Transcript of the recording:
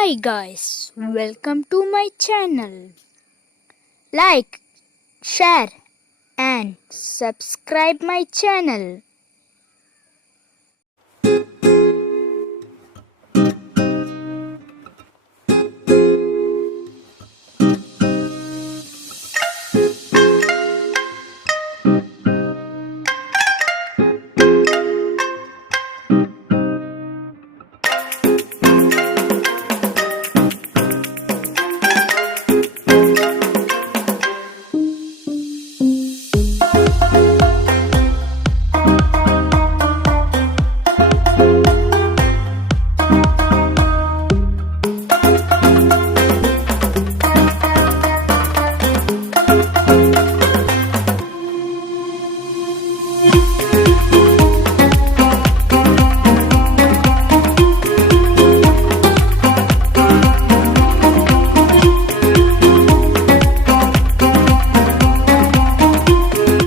Hi guys, welcome to my channel. Like, share and subscribe my channel.